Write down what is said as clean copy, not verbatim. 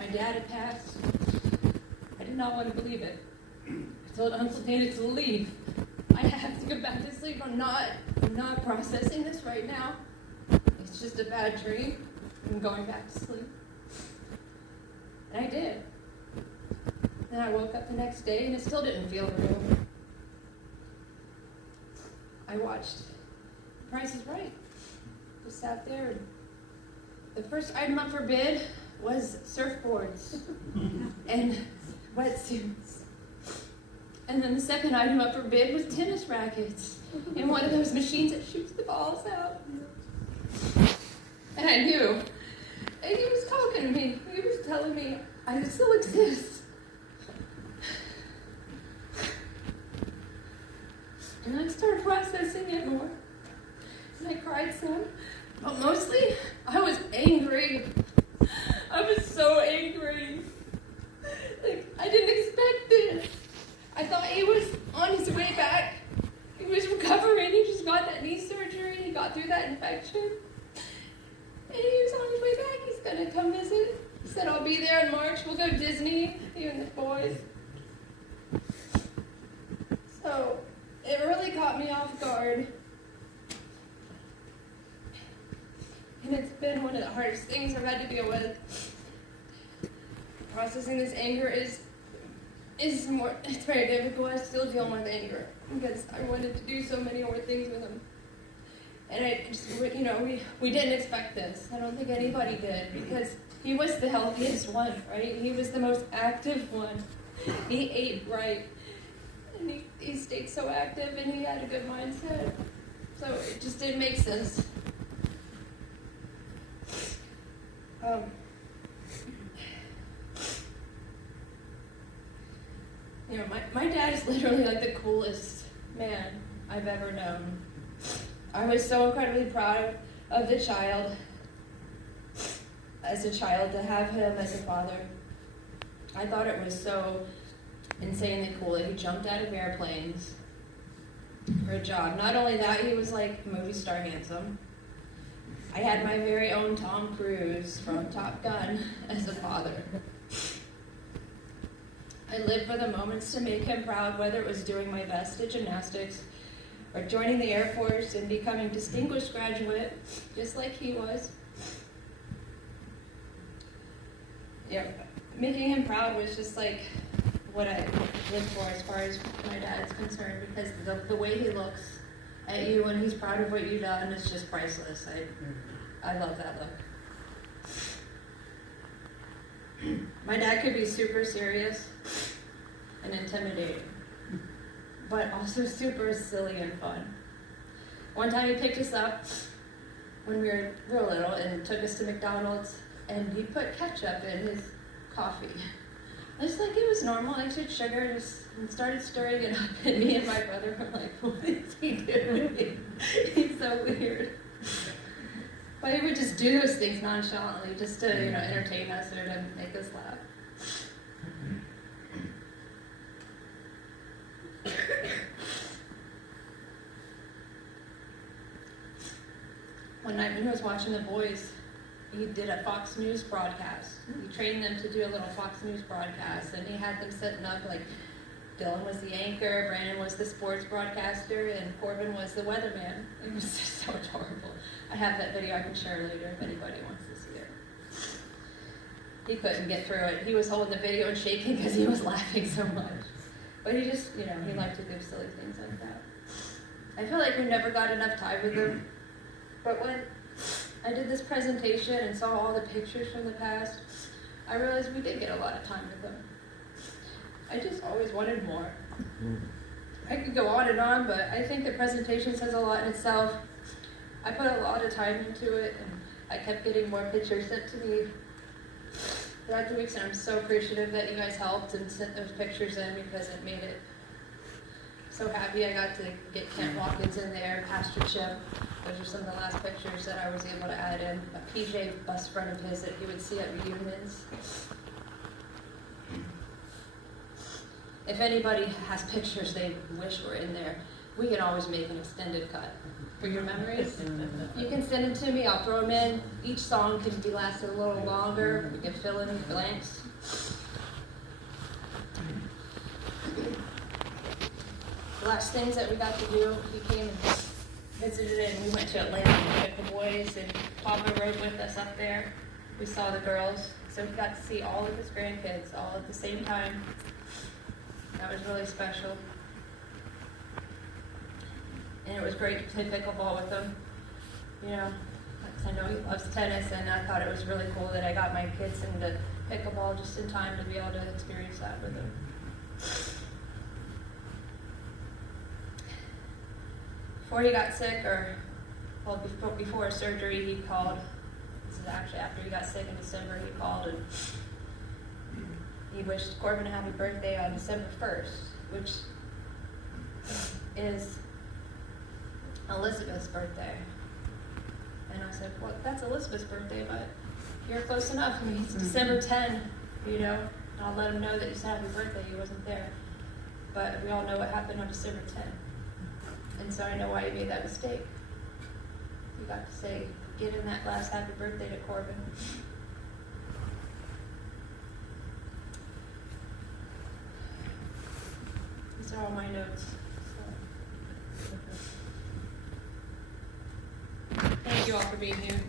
my dad had passed. I did not want to believe it. I told Uncle Dana to leave. I have to go back to sleep. I'm not processing this right now. It's just a bad dream. I'm going back to sleep. And I did. Then I woke up the next day and it still didn't feel real. I watched Price is Right. Just sat there, and the first item up for bid was surfboards and wetsuits. And then the second item up for bid was tennis rackets and one of those machines that shoots the balls out. And I knew. And he was talking to me. He was telling me I still exist. And I started processing it more. And I cried some. But mostly, I was angry. I was so angry. Like, I didn't expect this. I thought he was on his way back. He was recovering. He just got that knee surgery. He got through that infection. And he was on his way back. He's going to come visit. He said, I'll be there in March. We'll go Disney, you and the boys. So, it really caught me off guard. And it's been one of the hardest things I've had to deal with. Processing this anger is more, it's very difficult. I still deal with anger because I wanted to do so many more things with him. And I just, we didn't expect this. I don't think anybody did because he was the healthiest one, right? He was the most active one. He ate right. And he stayed so active and he had a good mindset. So it just didn't make sense. My dad is literally like the coolest man I've ever known. I was so incredibly proud of as a child, to have him as a father. I thought it was so insanely cool that he jumped out of airplanes for a job. Not only that, he was like movie star handsome. I had my very own Tom Cruise from Top Gun as a father. I lived for the moments to make him proud, whether it was doing my best at gymnastics or joining the Air Force and becoming distinguished graduate, just like he was. Making him proud was just like what I lived for as far as my dad's concerned, because the way he looks at you when he's proud of what you've done is just priceless. I love that look. My dad could be super serious and intimidating, but also super silly and fun. One time he picked us up when we were real little and took us to McDonald's, and he put ketchup in his coffee. It's like it was normal, extra sugar, and started stirring it up, and me and my brother were like, what is he doing? He's so weird. But he would just do those things nonchalantly, just to entertain us or to make us laugh. One night when he was watching The Boys, he did a Fox News broadcast. He trained them to do a little Fox News broadcast, and he had them setting up like Dylan was the anchor, Brandon was the sports broadcaster, and Corbin was the weatherman. It was just so adorable. I have that video I can share later if anybody wants to see it. He couldn't get through it. He was holding the video and shaking because he was laughing so much. But he just, he liked to do silly things like that. I feel like we never got enough time with him. But when I did this presentation and saw all the pictures from the past, I realized we did get a lot of time with him. I just always wanted more. I could go on and on, but I think the presentation says a lot in itself. I put a lot of time into it, and I kept getting more pictures sent to me throughout the weeks, and I'm so appreciative that you guys helped and sent those pictures in, because it made it so happy. I got to get Kent Watkins in there, Pastor Chip. Those are some of the last pictures that I was able to add in. A PJ best friend of his that he would see at reunions. If anybody has pictures they wish were in there, We can always make an extended cut for your memories. You can send them to me, I'll throw them in. Each song can be lasted a little longer. We can fill in the blanks. The last things that we got to do, he came and visited and we went to Atlanta and took the boys, and Papa rode with us up there. We saw the girls, so we got to see all of his grandkids all at the same time. That was really special. And it was great to play pickleball with him. You know, 'cause I know he loves tennis, and I thought it was really cool that I got my kids into pickleball just in time to be able to experience that with him. Before he got sick, well, before his surgery, he called. This is actually after he got sick in December. He called and he wished Corbin a happy birthday on December 1st, which is Elizabeth's birthday. And I said, well, that's Elizabeth's birthday, but you're close enough. I mean, it's December 10, you know. And I'll let him know that you said happy birthday. He wasn't there. But we all know what happened on December 10. And so I know why he made that mistake. You got to say, give him that last happy birthday to Corbin. These are all my notes. So. Thank you all for being here.